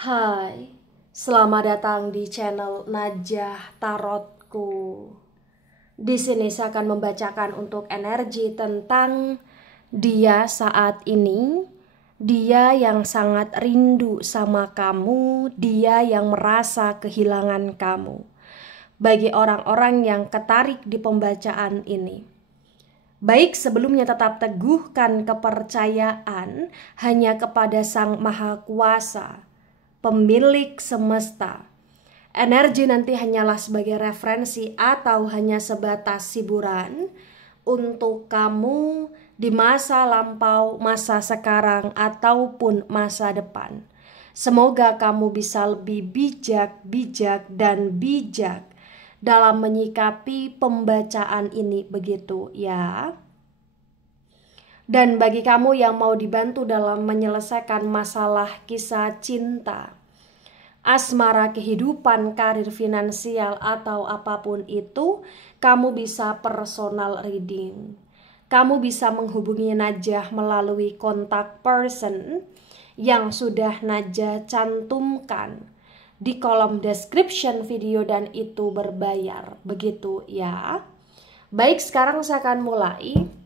Hai, selamat datang di channel Najah Tarotku. Di sini saya akan membacakan untuk energi tentang dia saat ini, dia yang sangat rindu sama kamu, dia yang merasa kehilangan kamu. Bagi orang-orang yang ketarik di pembacaan ini, baik sebelumnya tetap teguhkan kepercayaan hanya kepada Sang Maha Kuasa, pemilik semesta. Energi nanti hanyalah sebagai referensi atau hanya sebatas hiburan untuk kamu di masa lampau, masa sekarang, ataupun masa depan. Semoga kamu bisa lebih bijak dalam menyikapi pembacaan ini, begitu ya. Dan bagi kamu yang mau dibantu dalam menyelesaikan masalah kisah cinta, asmara, kehidupan, karir, finansial, atau apapun itu, kamu bisa personal reading. Kamu bisa menghubungi Najah melalui kontak person yang sudah Najah cantumkan di kolom description video dan itu berbayar, begitu ya. Baik, sekarang saya akan mulai.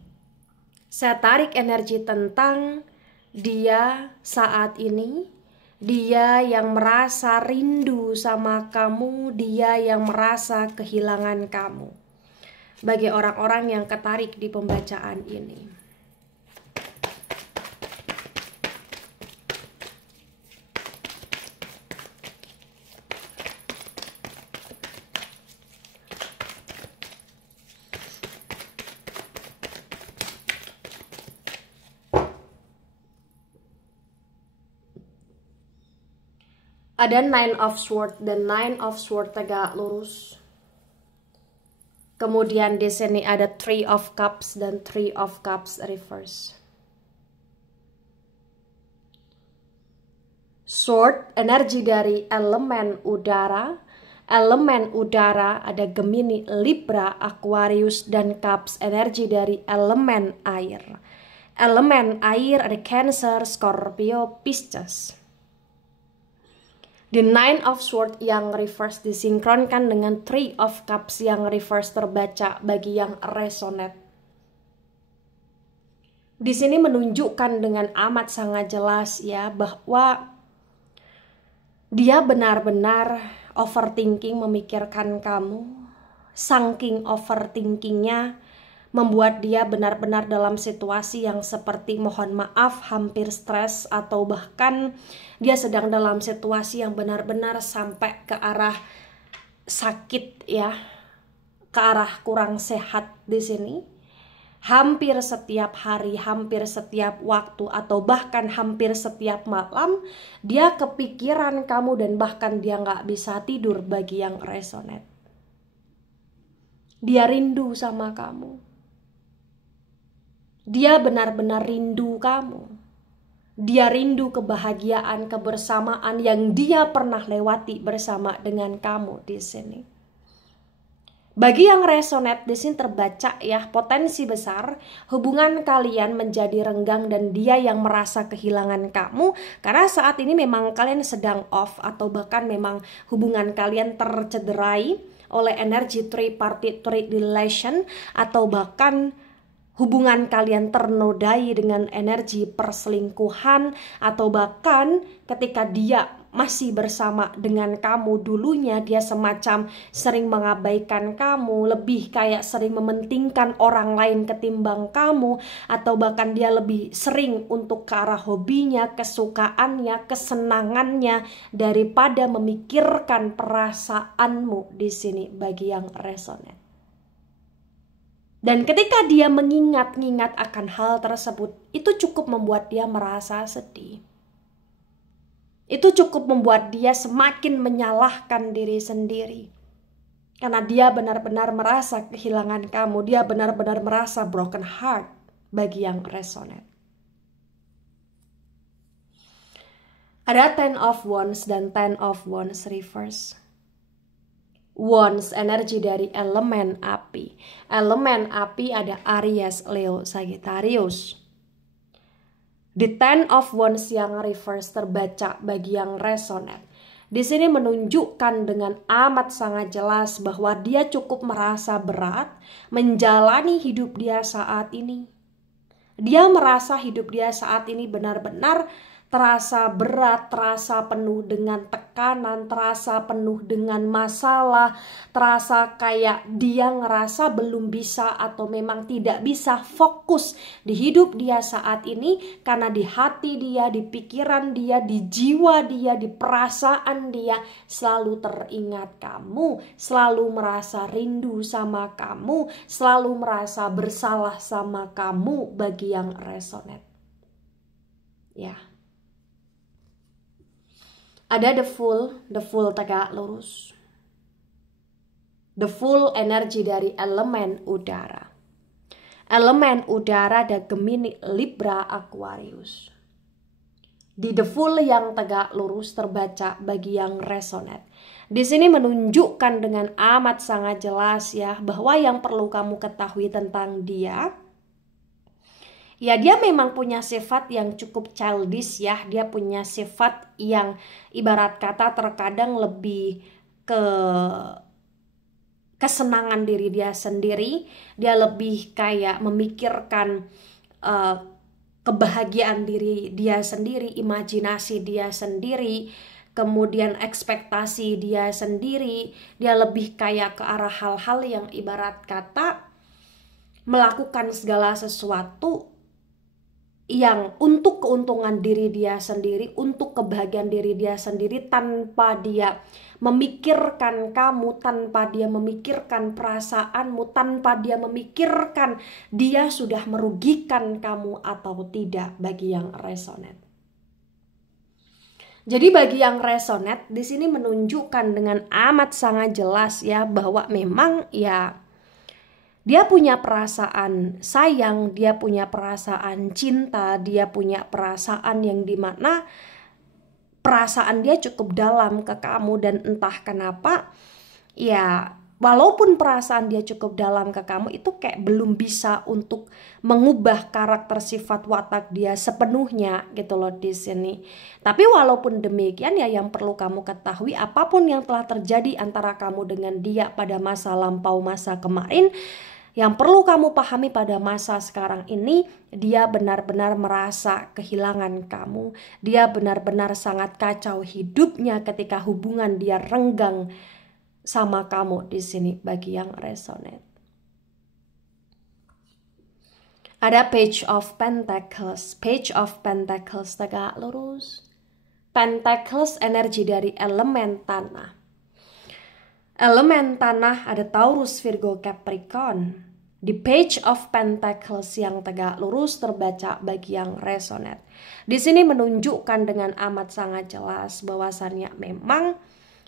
Saya tarik energi tentang dia saat ini, dia yang merasa rindu sama kamu, dia yang merasa kehilangan kamu. Bagi orang-orang yang ketarik di pembacaan ini. Ada Nine of Swords dan Nine of Swords tegak lurus. Kemudian di sini ada Three of Cups dan Three of Cups reverse. Sword, energi dari elemen udara. Elemen udara ada Gemini, Libra, Aquarius, dan Cups, energi dari elemen air. Elemen air ada Cancer, Scorpio, Pisces. The Nine of Swords yang reverse disinkronkan dengan Three of Cups yang reverse terbaca bagi yang resonate. Di sini menunjukkan dengan amat sangat jelas ya bahwa dia benar-benar overthinking, memikirkan kamu. Saking overthinkingnya membuat dia benar-benar dalam situasi yang seperti mohon maaf hampir stres, atau bahkan dia sedang dalam situasi yang benar-benar sampai ke arah sakit ya, ke arah kurang sehat di sini. Hampir setiap hari, hampir setiap waktu, atau bahkan hampir setiap malam dia kepikiran kamu dan bahkan dia nggak bisa tidur bagi yang resonate. Dia rindu sama kamu. Dia benar-benar rindu kamu. Dia rindu kebahagiaan, kebersamaan yang dia pernah lewati bersama dengan kamu di sini. Bagi yang resonate di sini terbaca ya, potensi besar hubungan kalian menjadi renggang dan dia yang merasa kehilangan kamu karena saat ini memang kalian sedang off, atau bahkan memang hubungan kalian tercederai oleh energi tripartite relation, atau bahkan hubungan kalian ternodai dengan energi perselingkuhan, atau bahkan ketika dia masih bersama dengan kamu dulunya dia semacam sering mengabaikan kamu, lebih kayak sering mementingkan orang lain ketimbang kamu, atau bahkan dia lebih sering untuk ke arah hobinya, kesukaannya, kesenangannya daripada memikirkan perasaanmu di sini bagi yang resonate. Dan ketika dia mengingat-ingat akan hal tersebut, itu cukup membuat dia merasa sedih. Itu cukup membuat dia semakin menyalahkan diri sendiri. Karena dia benar-benar merasa kehilangan kamu, dia benar-benar merasa broken heart bagi yang resonate. Ada Ten of Wands dan Ten of Wands reverse. Wands, energi dari elemen api. Elemen api ada Aries, Leo, Sagittarius. The Ten of Wands yang reverse terbaca bagi yang resonate. Di sini menunjukkan dengan amat sangat jelas bahwa dia cukup merasa berat menjalani hidup dia saat ini. Dia merasa hidup dia saat ini benar-benar terasa berat, terasa penuh dengan tekanan, terasa penuh dengan masalah, terasa kayak dia ngerasa belum bisa atau memang tidak bisa fokus di hidup dia saat ini karena di hati dia, di pikiran dia, di jiwa dia, di perasaan dia selalu teringat kamu, selalu merasa rindu sama kamu, selalu merasa bersalah sama kamu bagi yang resonate. Ya. Ada the full tegak lurus. The full energi dari elemen udara. Elemen udara ada Gemini, Libra, Aquarius. Di the full yang tegak lurus terbaca bagi yang resonate. Di sini menunjukkan dengan amat sangat jelas ya bahwa yang perlu kamu ketahui tentang dia, ya dia memang punya sifat yang cukup childish ya. Dia punya sifat yang ibarat kata terkadang lebih ke kesenangan diri dia sendiri. Dia lebih kayak memikirkan kebahagiaan diri dia sendiri, imajinasi dia sendiri, kemudian ekspektasi dia sendiri. Dia lebih kayak ke arah hal-hal yang ibarat kata melakukan segala sesuatu yang untuk keuntungan diri dia sendiri, untuk kebahagiaan diri dia sendiri, tanpa dia memikirkan kamu, tanpa dia memikirkan perasaanmu, tanpa dia memikirkan dia sudah merugikan kamu atau tidak bagi yang resonate. Jadi bagi yang resonate di sini menunjukkan dengan amat sangat jelas ya bahwa memang ya dia punya perasaan sayang, dia punya perasaan cinta, dia punya perasaan yang dimana perasaan dia cukup dalam ke kamu. Dan entah kenapa ya walaupun perasaan dia cukup dalam ke kamu itu kayak belum bisa untuk mengubah karakter sifat watak dia sepenuhnya gitu loh di sini. Tapi walaupun demikian ya yang perlu kamu ketahui, apapun yang telah terjadi antara kamu dengan dia pada masa lampau, masa kemarin, yang perlu kamu pahami pada masa sekarang ini, dia benar-benar merasa kehilangan kamu. Dia benar-benar sangat kacau hidupnya ketika hubungan dia renggang sama kamu di sini bagi yang resonate. Ada Page of Pentacles. Page of Pentacles tegak lurus. Pentacles energi dari elemen tanah. Elemen tanah ada Taurus, Virgo, Capricorn. Di Page of Pentacles yang tegak lurus terbaca bagi yang resonate. Di sini menunjukkan dengan amat sangat jelas bahwasannya memang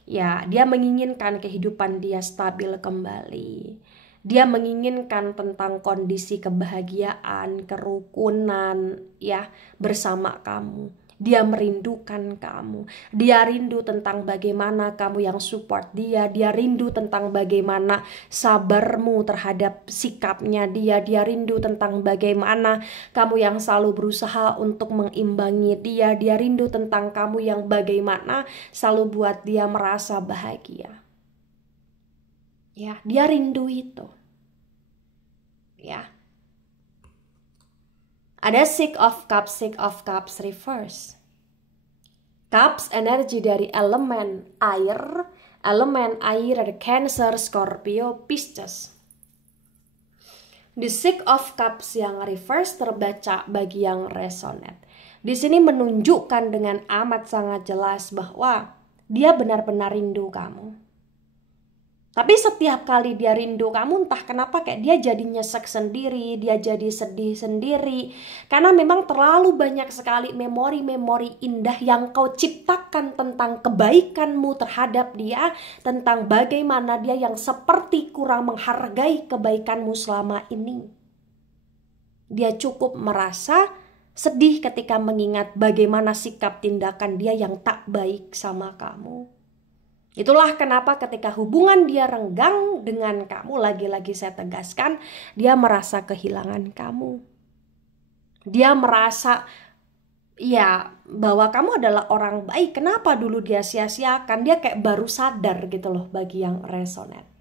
ya dia menginginkan kehidupan dia stabil kembali. Dia menginginkan tentang kondisi kebahagiaan, kerukunan ya bersama kamu. Dia merindukan kamu. Dia rindu tentang bagaimana kamu yang support dia. Dia rindu tentang bagaimana sabarmu terhadap sikapnya dia. Dia rindu tentang bagaimana kamu yang selalu berusaha untuk mengimbangi dia. Dia rindu tentang kamu yang bagaimana selalu buat dia merasa bahagia. Ya, dia rindu itu. Ya. Ada Six of Cups reverse. Cups energi dari elemen air. Elemen air ada Cancer, Scorpio, Pisces. The Six of Cups yang reverse terbaca bagi yang resonate. Di sini menunjukkan dengan amat sangat jelas bahwa dia benar-benar rindu kamu. Tapi setiap kali dia rindu kamu, entah kenapa kayak dia jadi nyesek sendiri, dia jadi sedih sendiri. Karena memang terlalu banyak sekali memori-memori indah yang kau ciptakan tentang kebaikanmu terhadap dia, tentang bagaimana dia yang seperti kurang menghargai kebaikanmu selama ini. Dia cukup merasa sedih ketika mengingat bagaimana sikap tindakan dia yang tak baik sama kamu. Itulah kenapa ketika hubungan dia renggang dengan kamu, lagi-lagi saya tegaskan, dia merasa kehilangan kamu. Dia merasa ya bahwa kamu adalah orang baik. Kenapa dulu dia sia-siakan? Dia kayak baru sadar gitu loh bagi yang resonate.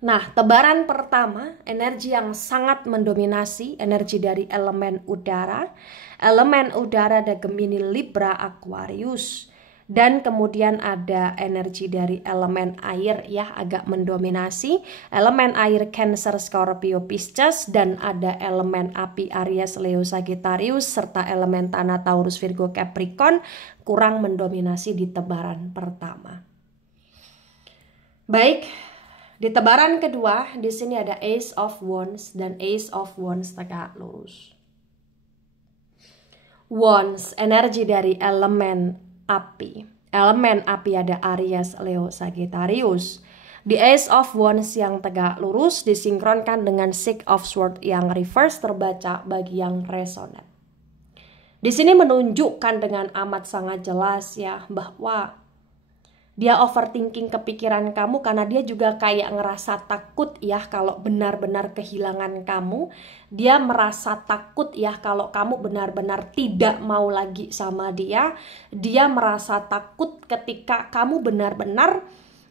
Nah, tebaran pertama, energi yang sangat mendominasi, energi dari elemen udara. Elemen udara ada Gemini, Libra, Aquarius. Dan kemudian ada energi dari elemen air ya, agak mendominasi. Elemen air Cancer, Scorpio, Pisces. Dan ada elemen api Aries, Leo, Sagittarius. Serta elemen tanah Taurus, Virgo, Capricorn kurang mendominasi di tebaran pertama. Baik. Di tebaran kedua, di sini ada Ace of Wands dan Ace of Wands tegak lurus. Wands, energi dari elemen api. Elemen api ada Aries, Leo, Sagittarius. Di Ace of Wands yang tegak lurus disinkronkan dengan Six of Swords yang reverse terbaca bagi yang resonate. Di sini menunjukkan dengan amat sangat jelas ya bahwa dia overthinking kepikiran kamu karena dia juga kayak ngerasa takut ya kalau benar-benar kehilangan kamu. Dia merasa takut ya kalau kamu benar-benar tidak mau lagi sama dia. Dia merasa takut ketika kamu benar-benar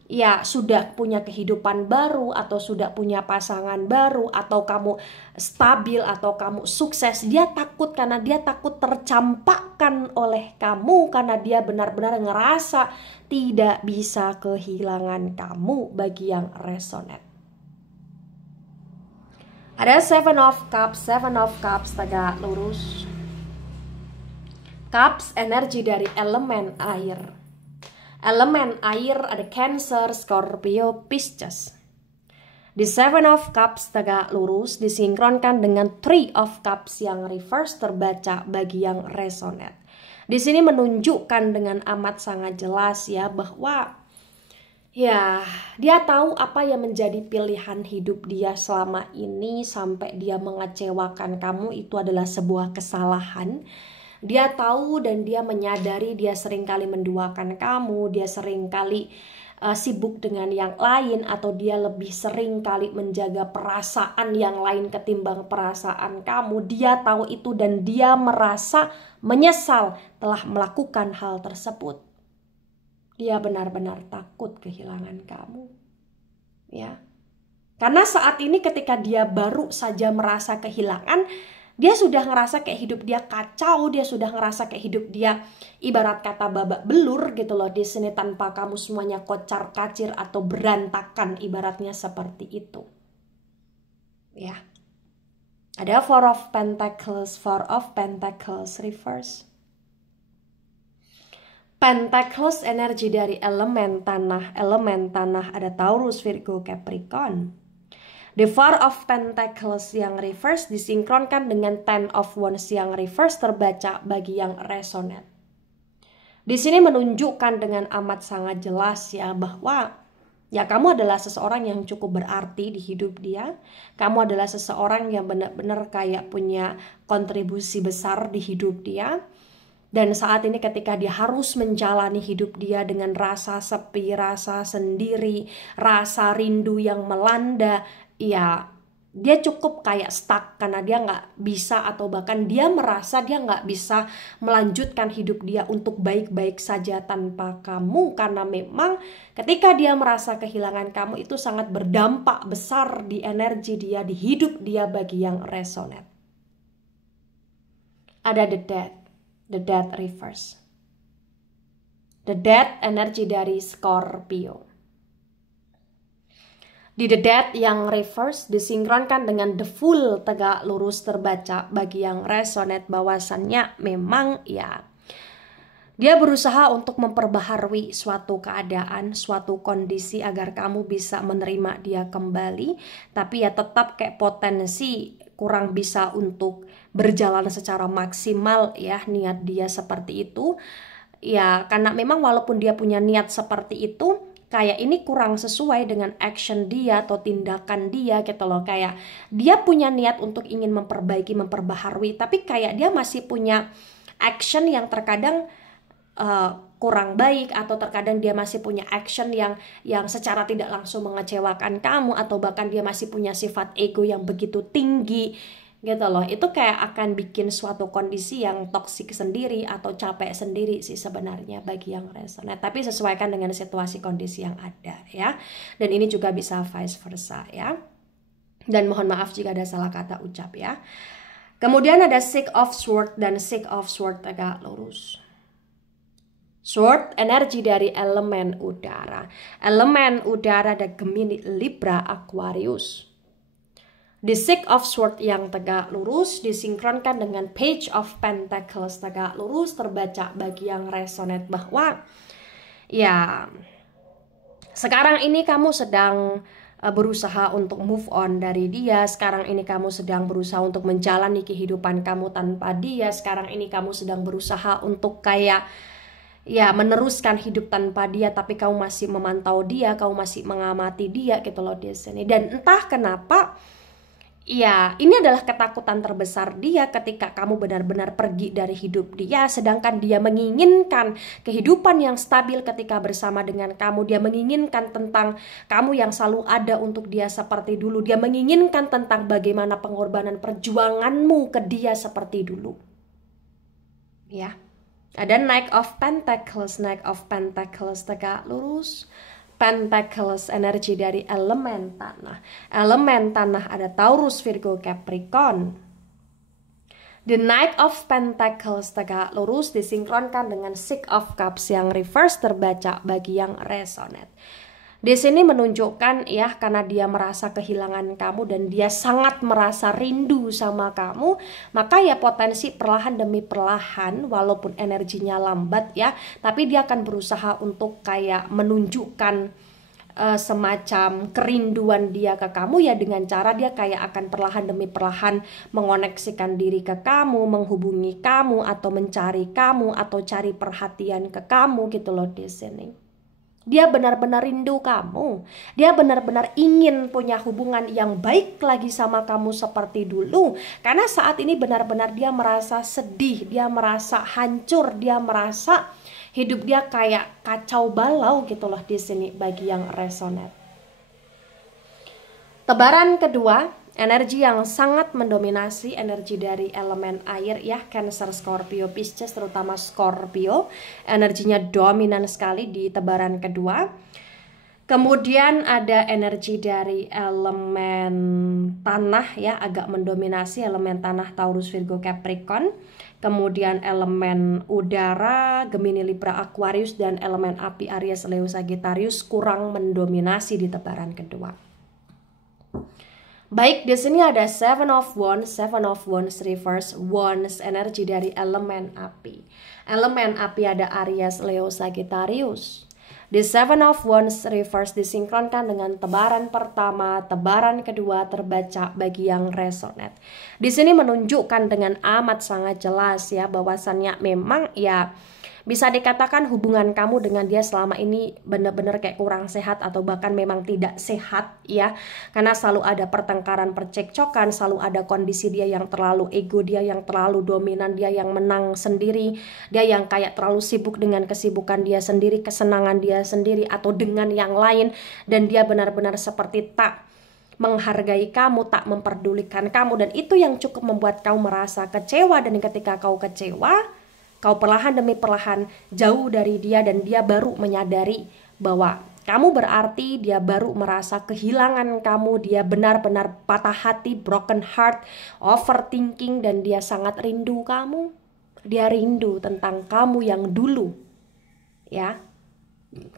ya sudah punya kehidupan baru atau sudah punya pasangan baru atau kamu stabil atau kamu sukses. Dia takut karena dia takut tercampakkan oleh kamu karena dia benar-benar ngerasa tidak bisa kehilangan kamu bagi yang resonate. Ada Seven of Cups tegak lurus. Cups energi dari elemen air. Elemen air ada Cancer, Scorpio, Pisces. Di Seven of Cups tegak lurus disinkronkan dengan Three of Cups yang reverse terbaca bagi yang resonate. Di sini menunjukkan dengan amat sangat jelas ya bahwa ya dia tahu apa yang menjadi pilihan hidup dia selama ini sampai dia mengecewakan kamu itu adalah sebuah kesalahan. Dia tahu dan dia menyadari dia seringkali menduakan kamu, dia seringkali sibuk dengan yang lain atau dia lebih seringkali menjaga perasaan yang lain ketimbang perasaan kamu. Dia tahu itu dan dia merasa menyesal telah melakukan hal tersebut. Dia benar-benar takut kehilangan kamu. Ya. Karena saat ini ketika dia baru saja merasa kehilangan, dia sudah ngerasa kayak hidup dia kacau, dia sudah ngerasa kayak hidup dia ibarat kata babak belur gitu loh di sini tanpa kamu semuanya kocar kacir atau berantakan ibaratnya seperti itu. Ya. Ada Four of Pentacles reverse. Pentacles energi dari elemen tanah ada Taurus, Virgo, Capricorn. The Four of Pentacles yang reverse disinkronkan dengan Ten of Wands yang reverse terbaca bagi yang resonate. Di sini menunjukkan dengan amat sangat jelas ya bahwa ya kamu adalah seseorang yang cukup berarti di hidup dia. Kamu adalah seseorang yang benar-benar kayak punya kontribusi besar di hidup dia. Dan saat ini ketika dia harus menjalani hidup dia dengan rasa sepi, rasa sendiri, rasa rindu yang melanda, ya dia cukup kayak stuck karena dia nggak bisa atau bahkan dia merasa dia nggak bisa melanjutkan hidup dia untuk baik-baik saja tanpa kamu. Karena memang ketika dia merasa kehilangan kamu itu sangat berdampak besar di energi dia, di hidup dia bagi yang resonate. Ada The Death reverse. The Death energi dari Scorpio. Di The Death yang reverse disinkronkan dengan The Fool tegak lurus terbaca bagi yang resonate bahwasannya memang ya dia berusaha untuk memperbaharui suatu keadaan, suatu kondisi agar kamu bisa menerima dia kembali, tapi ya tetap kayak potensi kurang bisa untuk berjalan secara maksimal ya niat dia seperti itu. Ya karena memang walaupun dia punya niat seperti itu, kayak ini kurang sesuai dengan action dia atau tindakan dia gitu loh. Kayak dia punya niat untuk ingin memperbaiki, memperbaharui, tapi kayak dia masih punya action yang terkadang kurang baik, atau terkadang dia masih punya action yang secara tidak langsung mengecewakan kamu, atau bahkan dia masih punya sifat ego yang begitu tinggi. gitu loh. Itu kayak akan bikin suatu kondisi yang toksik sendiri atau capek sendiri sih sebenarnya bagi yang resonate. Tapi sesuaikan dengan situasi kondisi yang ada ya. Dan ini juga bisa vice versa ya. Dan mohon maaf jika ada salah kata ucap ya. Kemudian ada Six of Swords dan Six of Swords tegak lurus. Sword, energi dari elemen udara. Elemen udara ada Gemini, Libra, Aquarius. The Six of Swords yang tegak lurus disinkronkan dengan Page of Pentacles tegak lurus, terbaca bagi yang resonate bahwa ya sekarang ini kamu sedang berusaha untuk move on dari dia. Sekarang ini kamu sedang berusaha untuk menjalani kehidupan kamu tanpa dia. Sekarang ini kamu sedang berusaha untuk kayak ya meneruskan hidup tanpa dia, tapi kamu masih memantau dia, kamu masih mengamati dia gitu loh di sini. Dan entah kenapa ya ini adalah ketakutan terbesar dia ketika kamu benar-benar pergi dari hidup dia, sedangkan dia menginginkan kehidupan yang stabil ketika bersama dengan kamu. Dia menginginkan tentang kamu yang selalu ada untuk dia seperti dulu. Dia menginginkan tentang bagaimana pengorbanan perjuanganmu ke dia seperti dulu ya. Ada Knight of Pentacles tegak lurus. Pentacles energi dari elemen tanah. Elemen tanah ada Taurus, Virgo, Capricorn. The Knight of Pentacles tegak lurus disinkronkan dengan Six of Cups yang reverse, terbaca bagi yang resonate. Di sini menunjukkan ya, karena dia merasa kehilangan kamu dan dia sangat merasa rindu sama kamu, maka ya potensi perlahan demi perlahan, walaupun energinya lambat ya, tapi dia akan berusaha untuk kayak menunjukkan semacam kerinduan dia ke kamu ya, dengan cara dia kayak akan perlahan demi perlahan mengoneksikan diri ke kamu, menghubungi kamu atau mencari kamu atau cari perhatian ke kamu gitu loh di sini. Dia benar-benar rindu kamu. Dia benar-benar ingin punya hubungan yang baik lagi sama kamu seperti dulu. Karena saat ini benar-benar dia merasa sedih, dia merasa hancur, dia merasa hidup dia kayak kacau balau gitu loh di sini bagi yang resonate. Tebaran kedua, energi yang sangat mendominasi, energi dari elemen air ya, Cancer, Scorpio, Pisces, terutama Scorpio. Energinya dominan sekali di tebaran kedua. Kemudian ada energi dari elemen tanah ya, agak mendominasi, elemen tanah Taurus, Virgo, Capricorn. Kemudian elemen udara Gemini, Libra, Aquarius, dan elemen api Aries, Leo, Sagittarius kurang mendominasi di tebaran kedua. Baik, di sini ada Seven of Wands reverse, Wands energi dari elemen api. Elemen api ada Aries, Leo, Sagittarius. The Seven of Wands reverse disinkronkan dengan tebaran pertama, tebaran kedua, terbaca bagi yang resonate. Di sini menunjukkan dengan amat sangat jelas ya, bahwasannya memang ya bisa dikatakan hubungan kamu dengan dia selama ini benar-benar kayak kurang sehat atau bahkan memang tidak sehat ya. Karena selalu ada pertengkaran, percekcokan, selalu ada kondisi dia yang terlalu ego, dia yang terlalu dominan, dia yang menang sendiri, dia yang kayak terlalu sibuk dengan kesibukan dia sendiri, kesenangan dia sendiri atau dengan yang lain, dan dia benar-benar seperti tak menghargai kamu, tak memperdulikan kamu, dan itu yang cukup membuat kau merasa kecewa. Dan ketika kau kecewa, kau perlahan demi perlahan jauh dari dia, dan dia baru menyadari bahwa kamu berarti, dia baru merasa kehilangan kamu, dia benar-benar patah hati, broken heart, overthinking, dan dia sangat rindu kamu. Dia rindu tentang kamu yang dulu ya.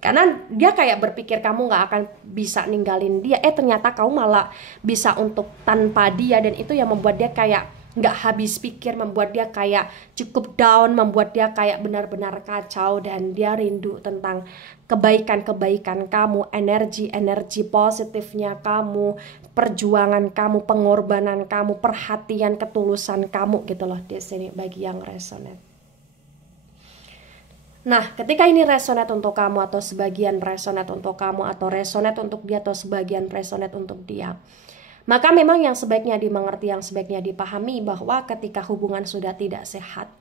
Karena dia kayak berpikir kamu gak akan bisa ninggalin dia, ternyata kamu malah bisa untuk tanpa dia, dan itu yang membuat dia kayak nggak habis pikir, membuat dia kayak cukup down, membuat dia kayak benar-benar kacau, dan dia rindu tentang kebaikan-kebaikan kamu, energi-energi positifnya kamu, perjuangan kamu, pengorbanan kamu, perhatian, ketulusan kamu gitu loh di sini bagi yang resonate. Nah, ketika ini resonate untuk kamu atau sebagian resonate untuk kamu atau resonate untuk dia atau sebagian resonate untuk dia, maka memang yang sebaiknya dimengerti, yang sebaiknya dipahami bahwa ketika hubungan sudah tidak sehat,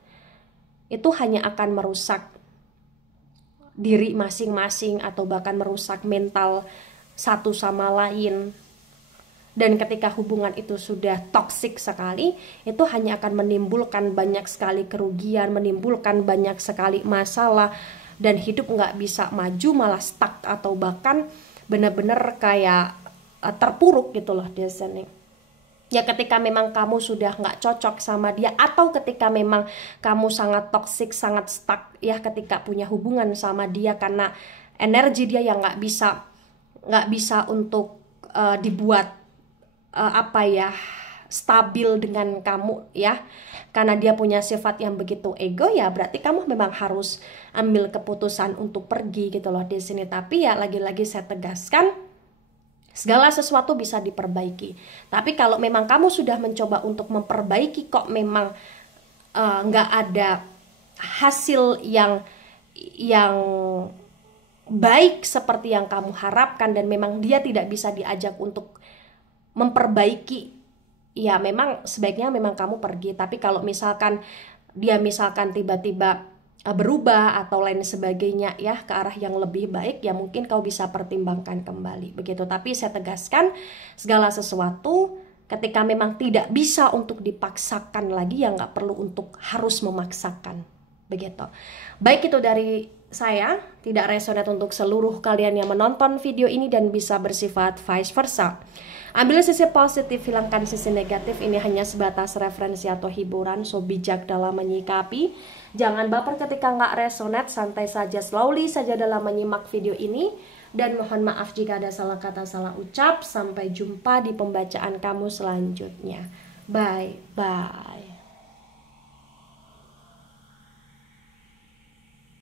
itu hanya akan merusak diri masing-masing atau bahkan merusak mental satu sama lain. Dan ketika hubungan itu sudah toksik sekali, itu hanya akan menimbulkan banyak sekali kerugian, menimbulkan banyak sekali masalah, dan hidup nggak bisa maju, malah stuck atau bahkan benar-benar kayak terpuruk gitu loh di sini. Ya ketika memang kamu sudah nggak cocok sama dia, atau ketika memang kamu sangat toksik, sangat stuck ya ketika punya hubungan sama dia, karena energi dia yang nggak bisa untuk dibuat stabil dengan kamu ya, karena dia punya sifat yang begitu ego, ya berarti kamu memang harus ambil keputusan untuk pergi gitu loh di sini. Tapi ya lagi-lagi saya tegaskan, segala sesuatu bisa diperbaiki. Tapi kalau memang kamu sudah mencoba untuk memperbaiki kok memang nggak ada hasil yang baik seperti yang kamu harapkan, dan memang dia tidak bisa diajak untuk memperbaiki, ya memang sebaiknya memang kamu pergi. Tapi kalau misalkan dia tiba-tiba berubah atau lain sebagainya ya ke arah yang lebih baik, ya mungkin kau bisa pertimbangkan kembali begitu. Tapi saya tegaskan, segala sesuatu ketika memang tidak bisa untuk dipaksakan lagi, ya nggak perlu untuk harus memaksakan begitu. Baik, itu dari saya, tidak resonate untuk seluruh kalian yang menonton video ini dan bisa bersifat vice versa. Ambil sisi positif, hilangkan sisi negatif. Ini hanya sebatas referensi atau hiburan, so bijak dalam menyikapi. Jangan baper ketika nggak resonate, santai saja, slowly saja dalam menyimak video ini. Dan mohon maaf jika ada salah kata, salah ucap. Sampai jumpa di pembacaan kamu selanjutnya. Bye-bye.